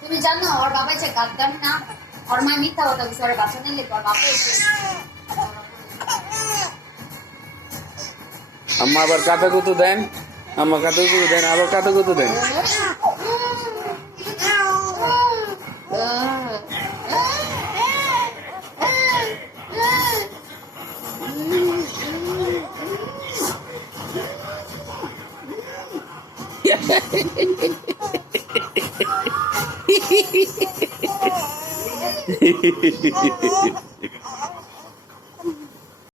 তুমি জানো ওর বাবা যে গাদ্দার না, ওর মা মিথ্যা কথা বলছে, ওর বাচ্চা নিলে ওর বাবা এসে আম্মা আবার কাটা কুতু দেন, আম্মা কাটা কুতু দেন, আবার কাটা কুতু দেন।